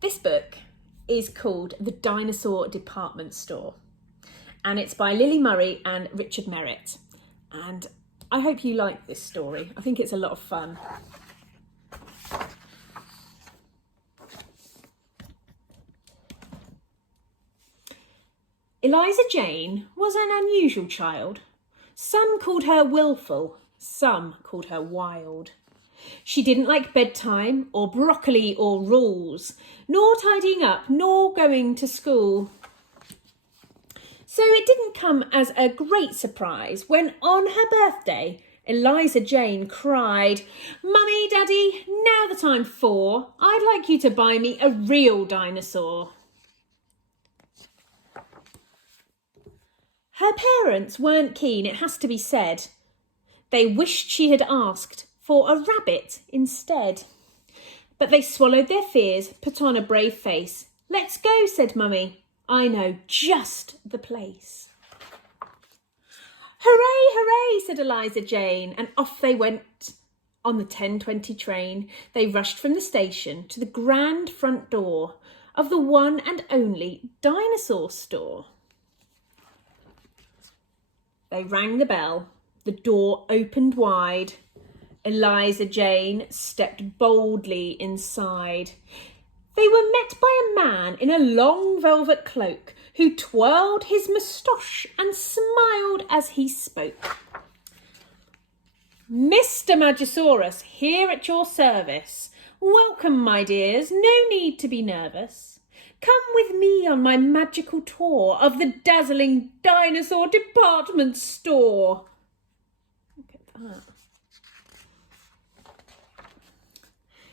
This book is called The Dinosaur Department Store, and it's by Lily Murray and Richard Merritt. And I hope you like this story. I think it's a lot of fun. Eliza Jane was an unusual child. Some called her willful, some called her wild. She didn't like bedtime or broccoli or rules, nor tidying up, nor going to school. So it didn't come as a great surprise when on her birthday, Eliza Jane cried, "Mummy, Daddy, now that I'm 4, I'd like you to buy me a real dinosaur." Her parents weren't keen, it has to be said. They wished she had asked for a rabbit instead. But they swallowed their fears, put on a brave face. "Let's go," said Mummy. "I know just the place." "Hooray, hooray," said Eliza Jane, and off they went. On the 10:20 train, they rushed from the station to the grand front door of the one and only Dinosaur store. They rang the bell. The door opened wide. Eliza Jane stepped boldly inside. They were met by a man in a long velvet cloak who twirled his moustache and smiled as he spoke. "Mr. Magosaurus, here at your service. Welcome, my dears. No need to be nervous. Come with me on my magical tour of the dazzling Dinosaur Department Store." Look at that.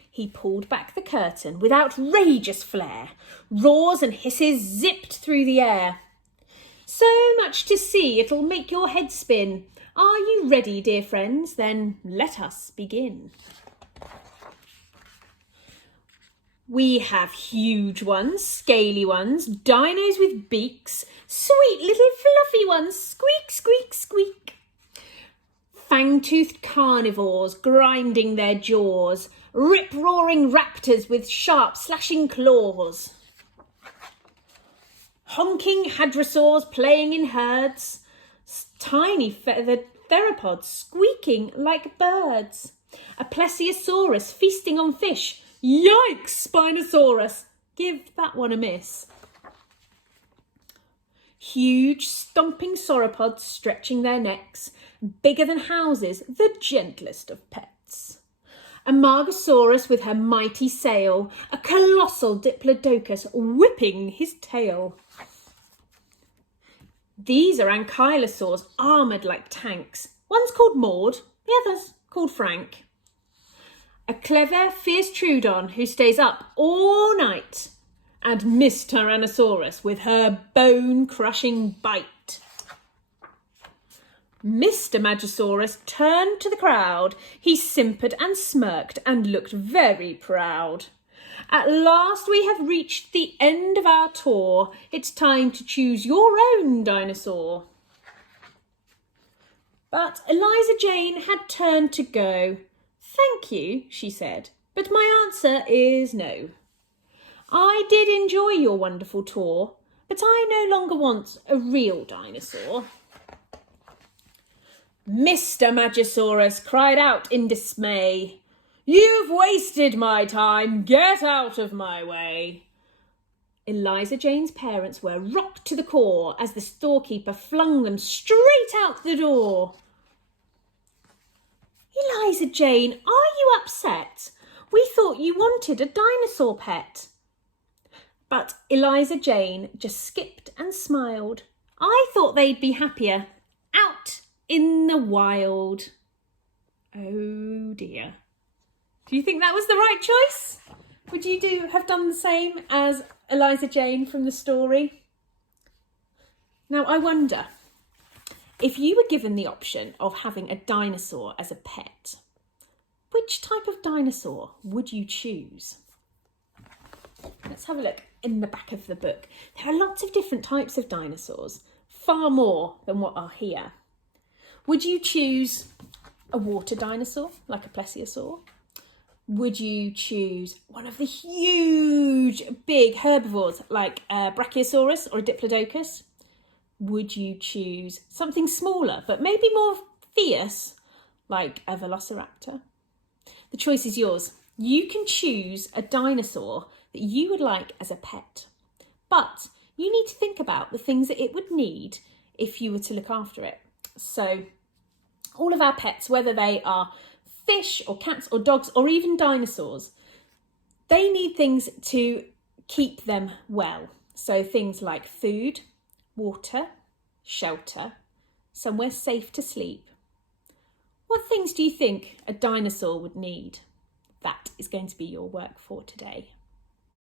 He pulled back the curtain with outrageous flair. Roars and hisses zipped through the air. "So much to see, it'll make your head spin. Are you ready, dear friends? Then let us begin. We have huge ones, scaly ones, dinos with beaks, sweet little fluffy ones, squeak, squeak, squeak. Fang-toothed carnivores grinding their jaws, rip-roaring raptors with sharp slashing claws. Honking hadrosaurs playing in herds, tiny feathered theropods squeaking like birds. A plesiosaurus feasting on fish. Yikes, Spinosaurus! Give that one a miss. Huge stomping sauropods stretching their necks, bigger than houses, the gentlest of pets. A Margosaurus with her mighty sail, a colossal Diplodocus whipping his tail. These are ankylosaurs armoured like tanks. One's called Maud, the other's called Frank. A clever, fierce Troodon who stays up all night. And Miss Tyrannosaurus with her bone-crushing bite. Mr. Magosaurus turned to the crowd. He simpered and smirked and looked very proud. "At last we have reached the end of our tour. It's time to choose your own dinosaur." But Eliza Jane had turned to go. "Thank you," she said, "but my answer is no. I did enjoy your wonderful tour, but I no longer want a real dinosaur." Mr. Magosaurus cried out in dismay, "You've wasted my time. Get out of my way." Eliza Jane's parents were rocked to the core as the storekeeper flung them straight out the door. "Eliza Jane, are you upset? We thought you wanted a dinosaur pet." But Eliza Jane just skipped and smiled. "I thought they'd be happier out in the wild." Oh dear. Do you think that was the right choice? Would you have done the same as Eliza Jane from the story? Now I wonder, if you were given the option of having a dinosaur as a pet, which type of dinosaur would you choose? Let's have a look in the back of the book. There are lots of different types of dinosaurs, far more than what are here. Would you choose a water dinosaur, like a plesiosaur? Would you choose one of the huge, big herbivores like a Brachiosaurus or a Diplodocus? Would you choose something smaller but maybe more fierce like a Velociraptor? The choice is yours. You can choose a dinosaur that you would like as a pet, but you need to think about the things that it would need if you were to look after it. So all of our pets, whether they are fish or cats or dogs or even dinosaurs, they need things to keep them well. So things like food, water, shelter, somewhere safe to sleep. What things do you think a dinosaur would need? That is going to be your work for today.